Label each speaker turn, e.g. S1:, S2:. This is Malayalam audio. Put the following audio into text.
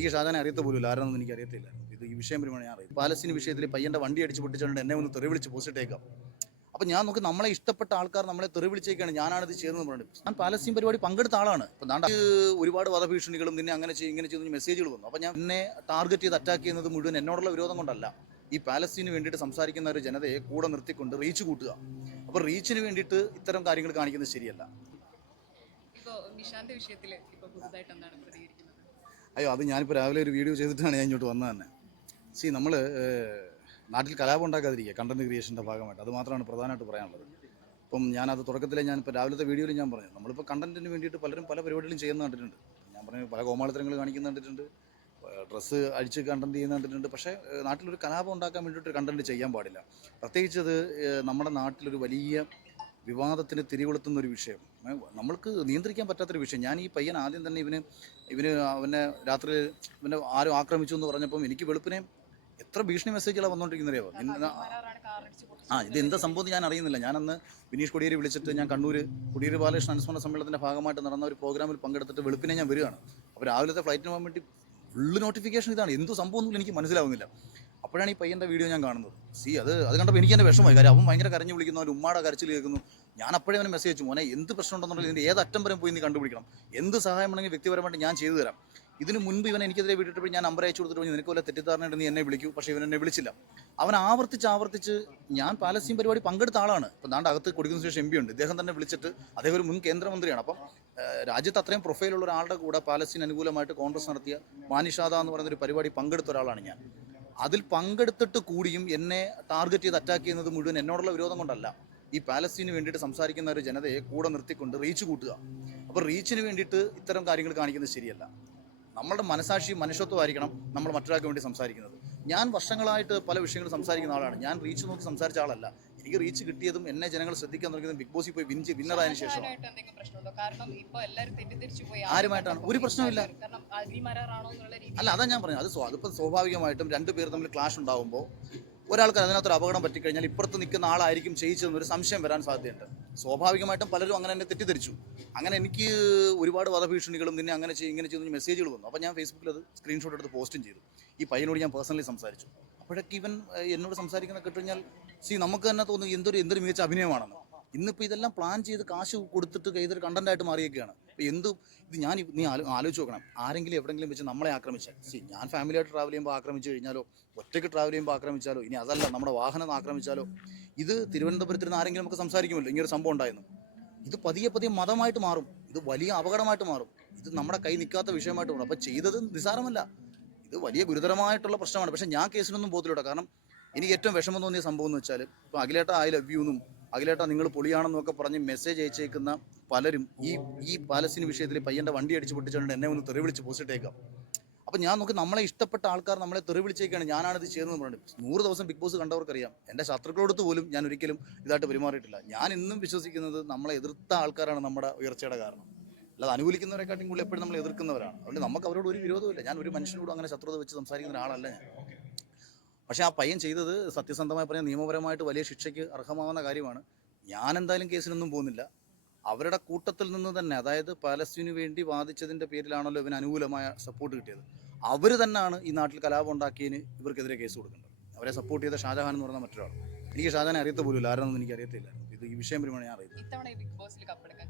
S1: എനിക്ക് ഷാജാനെ അറിയത്ത പോലും ആരാണെന്ന് എനിക്ക് അറിയത്തില്ല. ഇത് ഈ വിഷയം വരുമ്പോൾ ഞാൻ അറിയാം പാലസ്തീൻ വിഷയത്തിൽ പയ്യന്റെ വണ്ടി അടിച്ച് പൊട്ടിച്ചുകൊണ്ട് എന്നെ ഒന്ന് തെറി വിളിച്ച് പോസ്റ്റിട്ടേക്കാം അപ്പം ഞാൻ നോക്കി നമ്മളെ ഇഷ്ടപ്പെട്ട ആൾക്കാർ നമ്മളെ തെറി വിളിച്ചേക്കാണ് ഞാനാണ് ഇത് ചെയ്യുന്നത് പറഞ്ഞിട്ട്. ഞാൻ പാലസ്തീൻ പരിപാടി പങ്കെടുത്ത ആളാണ്. ഇപ്പം ദാണ്ട ഒരുപാട് വധഭീഷണികളും നിന്നെ അങ്ങനെ ചെയ്യും ഇങ്ങനെ ചെയ്യുന്ന മെസ്സേജുകൾ വന്നു. അപ്പം ഞാൻ എന്നെ ടാർഗറ്റ് ചെയ്ത് അറ്റാക്ക് ചെയ്യുന്നത് മുഴുവൻ എന്നോടുള്ള വിരോധം കൊണ്ടല്ല. ഈ പാലസ്തീന് വേണ്ടിയിട്ട് സംസാരിക്കുന്ന ഒരു ജനതയെ കൂടെ നിർത്തിക്കൊണ്ട് റീച്ച് കൂട്ടുക. അപ്പോൾ റീച്ചിന് വേണ്ടിയിട്ട് ഇത്തരം കാര്യങ്ങൾ കാണിക്കുന്നത് ശരിയല്ല.
S2: ഇപ്പോ നിഷാന്റെ വിഷയത്തിൽ ഇപ്പൊ പുതുതായിട്ട് എന്താണ്
S1: അയ്യോ അത് ഞാനിപ്പോൾ രാവിലെ ഒരു വീഡിയോ ചെയ്തിട്ടാണ് ഞാൻ ഇങ്ങോട്ട് വന്നത് തന്നെ. സി നമ്മൾ നാട്ടിൽ കലാപം ഉണ്ടാക്കാതിരിക്കുക കണ്ടന്റ് ക്രിയേഷന്റെ ഭാഗമായിട്ട്. അത് മാത്രമാണ് പ്രധാനമായിട്ട് പറയാനുള്ളത്. ഇപ്പം ഞാനത് തുടക്കത്തിലെ ഞാൻ ഇപ്പോൾ രാവിലത്തെ വീഡിയോയിൽ ഞാൻ പറഞ്ഞു. നമ്മളിപ്പോൾ കണ്ടന്റിന് വേണ്ടിയിട്ട് പലരും പല പരിപാടികളും ചെയ്യുന്ന കണ്ടിട്ടുണ്ട്. ഞാൻ പറഞ്ഞു പല കോമാളിത്തരങ്ങൾ കാണിക്കുന്ന കണ്ടിട്ടുണ്ട്. ഡ്രസ്സ് അഴിച്ച് കണ്ടന്റ് ചെയ്യുന്ന കണ്ടിട്ടുണ്ട്. പക്ഷേ നാട്ടിലൊരു കലാപം ഉണ്ടാക്കാൻ വേണ്ടിയിട്ട് കണ്ടന്റ് ചെയ്യാൻ പാടില്ല. പ്രത്യേകിച്ച് അത് ഏഹ്, നമ്മുടെ നാട്ടിലൊരു വലിയ വിവാദത്തിന് തിരികൊളുത്തുന്ന ഒരു വിഷയം. നമ്മൾക്ക് നിയന്ത്രിക്കാൻ പറ്റാത്തൊരു വിഷയം. ഞാൻ ഈ പയ്യൻ ആദ്യം തന്നെ ഇവന് ഇവന് അവനെ രാത്രി ഇവനെ ആരും ആക്രമിച്ചു എന്ന് പറഞ്ഞപ്പം എനിക്ക് വെളുപ്പിനെ എത്ര ഭീഷണി മെസ്സേജുകളാണ്
S2: വന്നുകൊണ്ടിരിക്കുന്നറിയാവോ.
S1: ആ ഇത് എന്താ സംഭവം ഞാൻ അറിയുന്നില്ല. ഞാനന്ന് വിനീഷ് കൊടിയേരി വിളിച്ചിട്ട് ഞാൻ കണ്ണൂർ കൊടിയേരി ബാലകൃഷ്ണ അനുസ്മരണ സമ്മേളനത്തിന്റെ ഭാഗമായിട്ട് നടന്ന ഒരു പ്രോഗ്രാമിൽ പങ്കെടുത്തിട്ട് വെളുപ്പിനെ ഞാൻ വരികയാണ്. അപ്പോൾ രാവിലത്തെ ഫ്ലൈറ്റിന് പോകാൻ വേണ്ടി ഫുള്ള് നോട്ടിഫിക്കേഷൻ ഇതാണ്. എന്ത് സംഭവം ഒന്നും എനിക്ക് മനസ്സിലാവുന്നില്ല. അപ്പോഴാണ് ഈ പയ്യന്റെ വീഡിയോ ഞാൻ കാണുന്നത്. സി അത് അത് കണ്ടപ്പോൾ എനിക്ക് എന്റെ വിഷമമായി. കാര്യം അവൻ ഭയങ്കര കരഞ്ഞു വിളിക്കുന്നു അവൻ ഉമ്മാടെ കരച്ചിൽ കേൾക്കുന്നു. ഞാൻ അപ്പോഴേ അവന് മെസ്സേജ് മോനെ എന്ത് പ്രശ്നം ഉണ്ടെന്നുണ്ടെങ്കിൽ ഇതിന്റെ ഏത് അറ്റം വരെ പോയി നീ കണ്ടുപിടിക്കണം. എന്ത് സഹായം ഉണ്ടെങ്കിൽ വ്യക്തിപരമായിട്ട് ഞാൻ ചെയ്തു തരാം. ഇതിന് മുൻപ് ഇവൻ എനിക്കെതിരെ വിട്ടിട്ട് ഞാൻ നമ്പർ അയച്ചു കൊടുത്തിട്ട് നിനക്ക് വല്ല തെറ്റിദ്ധാരണ നീ എന്നെ വിളിക്കൂ. പക്ഷേ ഇവൻ എന്നെ വിളിച്ചില്ല. അവൻ ആവർത്തിച്ച് ആവർത്തിച്ച് ഞാൻ പാലസ്തീൻ പരിപാടി പങ്കെടുത്ത ആളാണ്. ഇപ്പം ദാണ്ട് അകത്ത് കൊടുക്കുന്ന ശേഷം എം പി ഉണ്ട്. ഇദ്ദേഹം തന്നെ വിളിച്ചിട്ട് അദ്ദേഹം ഒരു മുൻ കേന്ദ്രമന്ത്രിയാണ്. അപ്പം രാജ്യത്ത് അത്രയും പ്രൊഫൈലുള്ള ഒരാളുടെ കൂടെ പാലസ്തീൻ അനുകൂലമായിട്ട് കോൺഗ്രസ് നടത്തിയ മാനിഷാദ എന്ന് പറയുന്ന ഒരു പരിപാടി പങ്കെടുത്ത ഒരാളാണ് ഞാൻ. അതിൽ പങ്കെടുത്തിട്ട് കൂടിയും എന്നെ ടാർഗറ്റ് ചെയ്ത് അറ്റാക്ക് ചെയ്യുന്നത് മുഴുവൻ എന്നോടുള്ള വിരോധം കൊണ്ടല്ല. ഈ പാലസ്തീന് വേണ്ടിയിട്ട് സംസാരിക്കുന്ന ഒരു ജനതയെ കൂടെ നിർത്തിക്കൊണ്ട് റീച്ച് കൂട്ടുക. അപ്പോൾ റീച്ചിന് വേണ്ടിയിട്ട് ഇത്തരം കാര്യങ്ങൾ കാണിക്കുന്നത് ശരിയല്ല. നമ്മളുടെ മനസാക്ഷി മനുഷ്യത്വമായിരിക്കണം നമ്മൾ മറ്റൊരാൾക്ക് വേണ്ടി സംസാരിക്കുന്നത്. ഞാൻ വർഷങ്ങളായിട്ട് പല വിഷയങ്ങളും സംസാരിക്കുന്ന ആളാണ്. ഞാൻ റീച്ച് നോക്കി സംസാരിച്ച ആളല്ല. എനിക്ക് റീച്ച് കിട്ടിയതും എന്നെ ജനങ്ങൾ ശ്രദ്ധിക്കാൻ തുടങ്ങിയതും ബിഗ് ബോസിൽ പോയി വിൻ വിന്നറായതിനു ശേഷം ആരുമായിട്ടാണ്? ഒരു പ്രശ്നവുമില്ല. അല്ല അതാ ഞാൻ പറഞ്ഞു അത് അതിപ്പോ സ്വാഭാവികമായിട്ടും രണ്ട് പേർ തമ്മിൽ ക്ലാഷ് ഉണ്ടാകുമ്പോൾ ഒരാൾക്ക് അതിനകത്തൊരു അപകടം പറ്റിക്കഴിഞ്ഞാൽ ഇപ്പുറത്ത് നിൽക്കുന്ന ആളായിരിക്കും ചെയ്യിച്ചതെന്നൊരു സംശയം വരാൻ സാധ്യതയുണ്ട്. സ്വാഭാവികമായിട്ടും പലരും അങ്ങനെ എന്നെ തെറ്റിദ്ധരിച്ചു. അങ്ങനെ എനിക്ക് ഒരുപാട് വധഭീഷണികളും നിന്നെ അങ്ങനെ ചെയ്യും ഇങ്ങനെ ചെയ്യുന്ന മെസ്സേജുകൾ വന്നു. അപ്പോൾ ഞാൻ ഫേസ്ബുക്കിൽ അത് സ്ക്രീൻഷോട്ട് എടുത്ത് പോസ്റ്റും ചെയ്തു. ഈ പയ്യനോട് ഞാൻ പേഴ്സണലി സംസാരിച്ചു. അപ്പോഴൊക്കെ ഇവൻ എന്നോട് സംസാരിക്കുന്ന കേട്ടുകഴിഞ്ഞാൽ സി നമുക്ക് തന്നെ തോന്നുന്നു എന്തൊരു എന്തൊരു മികച്ച അഭിനയമാണെന്ന്. ഇന്നിപ്പോൾ ഇതെല്ലാം പ്ലാൻ ചെയ്ത് കാശ് കൊടുത്തിട്ട് ഇതൊരു കണ്ടന്റായിട്ട് മാറിയൊക്കെയാണ് ഇപ്പോൾ എന്ത് ഇത് ഞാൻ നീ ആലോ ആലോചിച്ച് നോക്കണം. ആരെങ്കിലും എവിടെങ്കിലും വെച്ച് നമ്മളെ ആക്രമിച്ചാൽ സി ഞാൻ ഫാമിലിയായിട്ട് ട്രാവൽ ചെയ്യുമ്പോൾ ആക്രമിച്ചു കഴിഞ്ഞാലോ ഒറ്റയ്ക്ക് ട്രാവൽ ചെയ്യുമ്പോൾ ആക്രമിച്ചാലോ ഇനി അതല്ല നമ്മുടെ വാഹനം ആക്രമിച്ചാലോ ഇത് തിരുവനന്തപുരത്ത് നിന്ന് ആരെങ്കിലും നമുക്ക് സംസാരിക്കുമല്ലോ ഇങ്ങനൊരു സംഭവം ഉണ്ടായിരുന്നു ഇത് പതിയെ പതിയെ മതമായിട്ട് മാറും. ഇത് വലിയ അപകടമായിട്ട് മാറും. ഇത് നമ്മുടെ കൈ നിൽക്കാത്ത വിഷയമായിട്ട് മാറും. അപ്പോൾ ചെയ്തത് നിസ്സാരമല്ല. ഇത് വലിയ ഗുരുതരമായിട്ടുള്ള പ്രശ്നമാണ്. പക്ഷേ ഞാൻ കേസിനൊന്നും പോകത്തില്ല കാരണം എനിക്ക് ഏറ്റവും വിഷമം തോന്നിയ സംഭവം എന്ന് വെച്ചാൽ ഇപ്പോൾ അഖിലേട്ട ഐ ലവ് യു എന്നും അഖിലേട്ട നിങ്ങൾ പൊളിയാണെന്നൊക്കെ പറഞ്ഞ് മെസ്സേജ് അയച്ചേക്കുന്ന പലരും ഈ ഈ പാലസ്തീൻ വിഷയത്തിൽ പയ്യന്റെ വണ്ടി അടിച്ച് പൊട്ടിച്ചുകൊണ്ട് എന്നെ ഒന്ന് തെറി വിളിച്ച് പോസിട്ടേക്കാം അപ്പം ഞാൻ നോക്കി നമ്മളെ ഇഷ്ടപ്പെട്ട ആൾക്കാർ നമ്മളെ തെറി വിളിച്ചേക്കാണ്. ഞാനാണിത് ചെയ്യുന്നത് പറഞ്ഞിട്ട് നൂറ് ദിവസം ബിഗ് ബോസ് കണ്ടവർക്കറിയാം. എന്റെ ശത്രുക്കളോടത്ത് പോലും ഞാൻ ഒരിക്കലും ഇതായിട്ട് പെരുമാറിയിട്ടില്ല. ഞാൻ ഇന്നും വിശ്വസിക്കുന്നത് നമ്മളെ എതിർത്ത ആൾക്കാരാണ് നമ്മുടെ ഉയർച്ചയുടെ കാരണം. അല്ലാതെ അനുകൂലിക്കുന്നവരെക്കാട്ടും കൂടുതൽ എപ്പോഴും നമ്മൾ എതിർക്കുന്നവരാണ്. അതുകൊണ്ട് നമുക്ക് അവരോട് ഒരു വിരോധമില്ല ഞാൻ ഒരു മനുഷ്യനോട് അങ്ങനെ ശത്രുത വെച്ച് സംസാരിക്കുന്ന ഒരാളല്ല ഞാൻ. പക്ഷേ ആ പയ്യൻ ചെയ്തത് സത്യസന്ധമായി പറഞ്ഞാൽ നിയമപരമായിട്ട് വലിയ ശിക്ഷയ്ക്ക് അർഹമാവുന്ന കാര്യമാണ്. ഞാൻ എന്തായാലും കേസിനൊന്നും പോകുന്നില്ല. അവരുടെ കൂട്ടത്തിൽ നിന്ന് തന്നെ അതായത് പാലസ്തീന് വേണ്ടി വാദിച്ചതിന്റെ പേരിലാണല്ലോ ഇവന് അനുകൂലമായ സപ്പോർട്ട് കിട്ടിയത്. അവർ തന്നെയാണ് ഈ നാട്ടിൽ കലാപം ഉണ്ടാക്കിയതിന് ഇവർക്കെതിരെ കേസ് കൊടുക്കേണ്ടത്. അവരെ സപ്പോർട്ട് ചെയ്ത ഷാജഹാൻ എന്ന് പറഞ്ഞ മറ്റൊരാൾ എനിക്ക് ഷാജഹാനെ അറിയത്ത പോലും ആരാണെന്ന് എനിക്ക് അറിയത്തില്ല ഇത് ഈ വിഷയം വരുമ്പോൾ ഞാൻ അറിയുന്നത്